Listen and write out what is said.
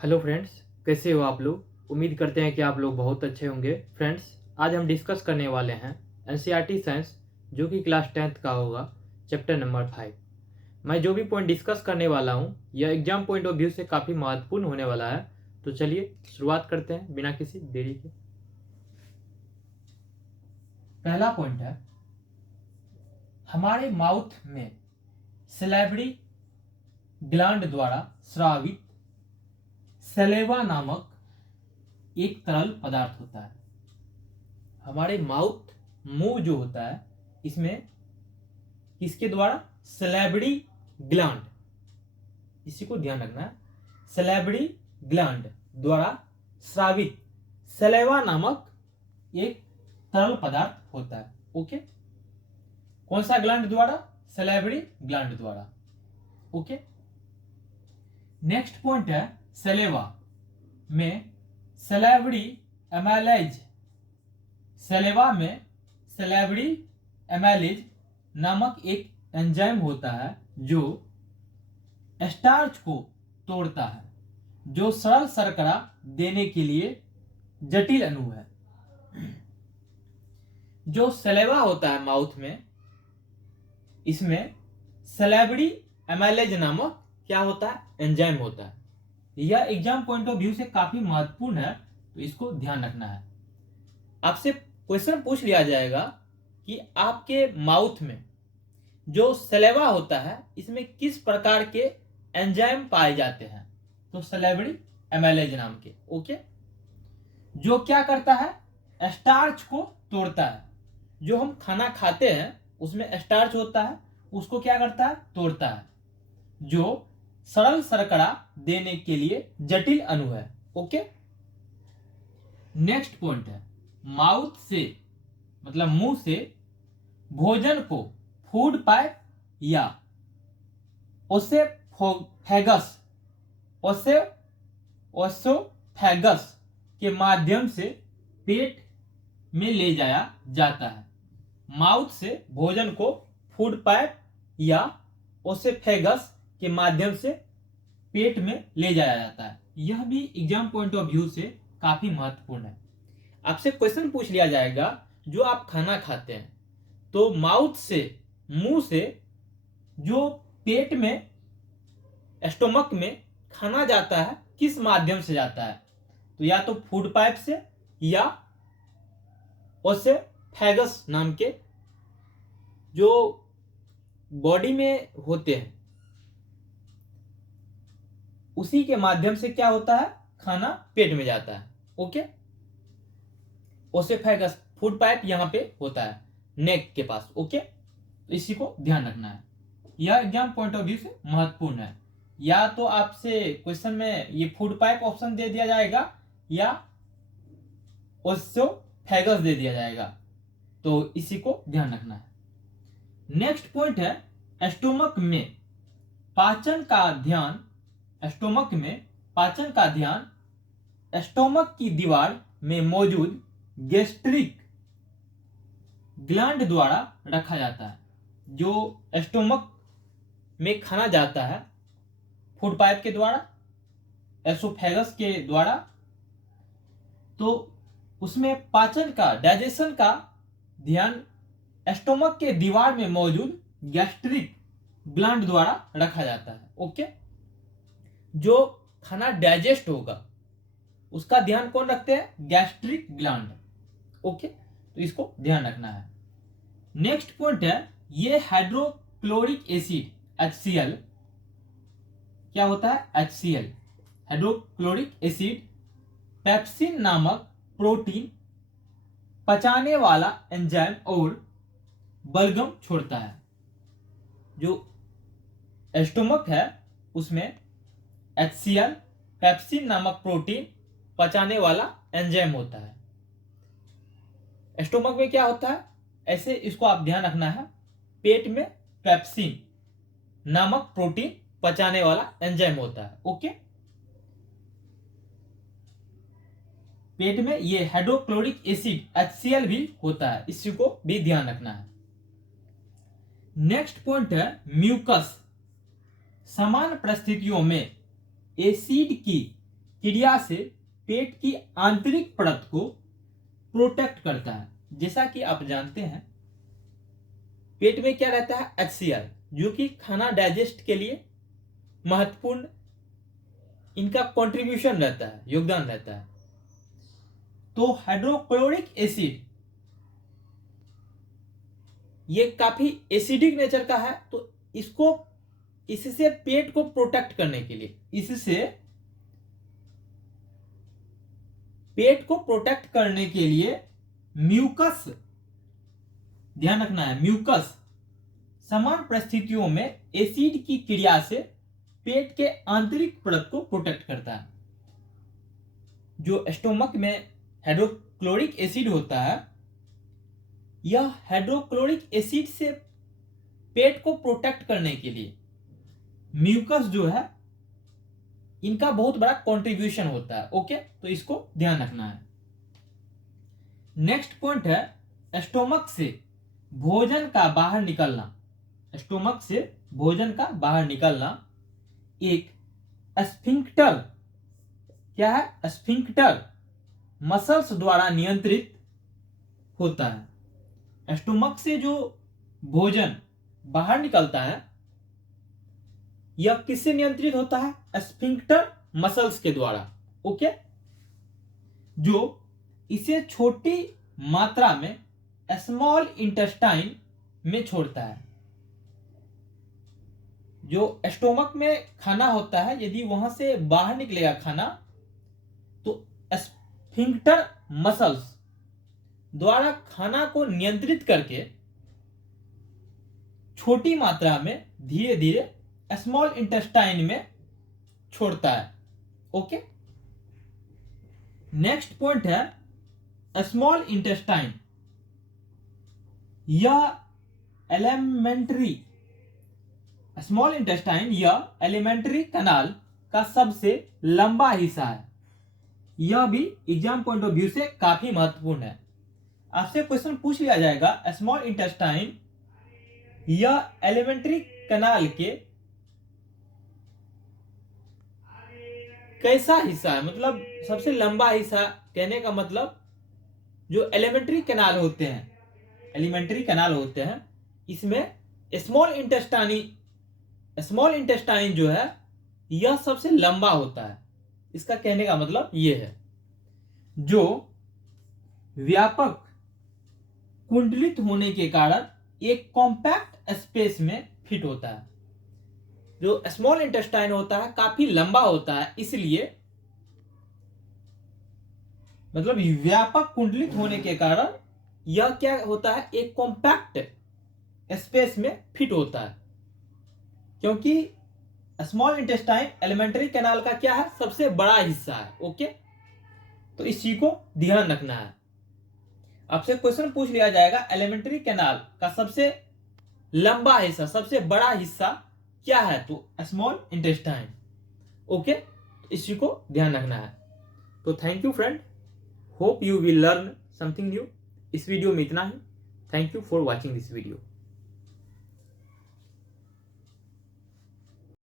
Hello friends, कैसे हो आप लोग। उम्मीद करते हैं कि आप लोग बहुत अच्छे होंगे। फ्रेंड्स, आज हम डिस्कस करने वाले हैं एनसीईआरटी साइंस, जो कि क्लास 10th का होगा, चैप्टर नंबर 5। मैं जो भी पॉइंट डिस्कस करने वाला हूं, यह एग्जाम पॉइंट ऑफ व्यू से काफ़ी महत्वपूर्ण होने वाला है। तो चलिए शुरुआत करते हैं बिना किसी देरी के। पहला पॉइंट है, हमारे माउथ में सैलिवरी ग्लैंड द्वारा स्रावित सलेवा नामक एक तरल पदार्थ होता है। हमारे मुंह जो होता है, इसमें किसके द्वारा? सैलिवरी ग्लैंड, इसी को ध्यान रखना है। सैलिवरी ग्लैंड द्वारा स्रावित सलेवा नामक एक तरल पदार्थ होता है। ओके, कौन सा ग्लैंड द्वारा? सैलिवरी ग्लैंड द्वारा। ओके, नेक्स्ट पॉइंट है, सलेवा में सैलिवरी एमाइलेज, सलेवा में सैलिवरी एमाइलेज नामक एक एंजाइम होता है जो स्टार्च को तोड़ता है, जो सरल शर्करा देने के लिए जटिल अणु है। जो सलेवा होता है माउथ में, इसमें सैलिवरी एमाइलेज नामक क्या होता है? एंजाइम होता है। यह एग्जाम पॉइंट ऑफ व्यू से काफी महत्वपूर्ण है, तो इसको ध्यान रखना है। आपसे क्वेश्चन पूछ लिया जाएगा कि आपके माउथ में जो सलेवा होता है, इसमें किस प्रकार के एंजाइम पाए जाते हैं? तो सैलिवरी एमाइलेज नाम के। ओके, जो क्या करता है? स्टार्च को तोड़ता है। जो हम खाना खाते हैं उसमें स्टार्च होता है, उसको क्या करता है? तोड़ता है, जो सरल शर्करा देने के लिए जटिल अणु है। ओके, नेक्स्ट पॉइंट है, माउथ से मतलब मुंह से भोजन को फूड पाइप या ओसेफेगस ओसोफेगस के माध्यम से पेट में ले जाया जाता है। माउथ से भोजन को फूड पाइप या ओसेफेगस के माध्यम से पेट में ले जाया जाता है। यह भी एग्जाम पॉइंट ऑफ व्यू से काफी महत्वपूर्ण है। आपसे क्वेश्चन पूछ लिया जाएगा, जो आप खाना खाते हैं, तो माउथ से, मुंह से जो पेट में, स्टोमक में खाना जाता है, किस माध्यम से जाता है? तो या तो फूड पाइप से या ओसेफेगस नाम के जो बॉडी में होते हैं, उसी के माध्यम से क्या होता है? खाना पेट में जाता है। ओके, ओसेफेगस फूड पाइप यहां पे होता है नेक के पास। ओके, तो इसी को ध्यान रखना है। यह एग्जाम पॉइंट ऑफ व्यू से महत्वपूर्ण है। या तो आपसे क्वेश्चन में ये फूड पाइप ऑप्शन दे दिया जाएगा या ओसोफेगस दे दिया जाएगा, तो इसी को ध्यान रखना है। नेक्स्ट पॉइंट है, स्टोमक में पाचन का ध्यान, स्टोमक में पाचन का ध्यान स्टोमक की दीवार में मौजूद गैस्ट्रिक ग्लैंड द्वारा रखा जाता है। जो स्टोमक में खाना जाता है फूड पाइप के द्वारा, एसोफेगस के द्वारा, तो उसमें पाचन का, डाइजेशन का ध्यान स्टोमक के दीवार में मौजूद गैस्ट्रिक ग्लैंड द्वारा रखा जाता है। ओके, जो खाना डाइजेस्ट होगा उसका ध्यान कौन रखते हैं? Gastric gland. ओके, तो इसको ध्यान रखना है। नेक्स्ट पॉइंट है, ये हाइड्रोक्लोरिक एसिड HCl, क्या होता है? HCl, हाइड्रोक्लोरिक एसिड, पेप्सिन नामक प्रोटीन पचाने वाला एंजाइम और बलगम छोड़ता है। जो स्टोमक है उसमें HCl, पेप्सिन नामक प्रोटीन पचाने वाला एंजाइम होता है। स्टोमक में क्या होता है? ऐसे इसको आप ध्यान रखना है, पेट में पेप्सिन नामक प्रोटीन पचाने वाला एंजाइम होता है। ओके, पेट में ये हाइड्रोक्लोरिक एसिड HCl भी होता है, इसी को भी ध्यान रखना है। नेक्स्ट पॉइंट है, म्यूकस। समान परिस्थितियों में एसिड की क्रिया से पेट की आंतरिक परत को प्रोटेक्ट करता है। जैसा कि आप जानते हैं पेट में क्या रहता है, HCl, जो कि खाना डाइजेस्ट के लिए महत्वपूर्ण इनका कंट्रीब्यूशन रहता है, योगदान रहता है। तो हाइड्रोक्लोरिक एसिड ये काफी एसिडिक नेचर का है, तो इससे पेट को प्रोटेक्ट करने के लिए, इससे पेट को प्रोटेक्ट करने के लिए म्यूकस, ध्यान रखना है, म्यूकस समान परिस्थितियों में एसिड की क्रिया से पेट के आंतरिक परत को प्रोटेक्ट करता है। जो स्टोमक में हाइड्रोक्लोरिक एसिड होता है, यह हाइड्रोक्लोरिक एसिड से पेट को प्रोटेक्ट करने के लिए म्यूकस जो है इनका बहुत बड़ा कंट्रीब्यूशन होता है। ओके, तो इसको ध्यान रखना है। नेक्स्ट पॉइंट है स्टोमक से भोजन का बाहर निकलना। स्टोमक से भोजन का बाहर निकलना एक स्फिंक्टर, क्या है, स्फिंक्टर मसल्स द्वारा नियंत्रित होता है। स्टोमक से जो भोजन बाहर निकलता है यह किससे नियंत्रित होता है, स्फिंक्टर मसल्स के द्वारा। ओके, जो इसे छोटी मात्रा में स्मॉल इंटेस्टाइन में छोड़ता है। जो स्टोमक में खाना होता है, यदि वहां से बाहर निकलेगा खाना तो स्फिंक्टर मसल्स द्वारा खाना को नियंत्रित करके छोटी मात्रा में धीरे धीरे स्मॉल इंटेस्टाइन में छोड़ता है। ओके, नेक्स्ट पॉइंट है स्मॉल इंटेस्टाइन। यह एलिमेंट्री, स्मॉल इंटेस्टाइन यह एलिमेंट्री कैनाल का सबसे लंबा हिस्सा है। यह भी एग्जाम पॉइंट ऑफ व्यू से काफी महत्वपूर्ण है। आपसे क्वेश्चन पूछ लिया जाएगा स्मॉल इंटेस्टाइन यह एलिमेंट्री कैनाल के कैसा हिस्सा है, मतलब सबसे लंबा हिस्सा। कहने का मतलब जो एलिमेंट्री कैनाल होते हैं इसमें स्मॉल इंटेस्टाइन जो है यह सबसे लंबा होता है। इसका कहने का मतलब यह है, जो व्यापक कुंडलित होने के कारण एक कॉम्पैक्ट स्पेस में फिट होता है। जो स्मॉल इंटेस्टाइन होता है काफी लंबा होता है, इसलिए मतलब व्यापक कुंडलित होने के कारण यह क्या होता है, एक कॉम्पैक्ट स्पेस में फिट होता है। क्योंकि स्मॉल इंटेस्टाइन एलिमेंट्री कैनाल का क्या है, सबसे बड़ा हिस्सा है। ओके, तो इस चीज को ध्यान रखना है। आपसे क्वेश्चन पूछ लिया जाएगा एलिमेंट्री कैनाल का सबसे लंबा हिस्सा, सबसे बड़ा हिस्सा क्या है, तो स्मॉल इंटेस्टाइन। ओके, तो इस चीज को ध्यान रखना है। तो thank you friend, hope you will learn something new. इस वीडियो में इतना ही। Thank you for watching this video.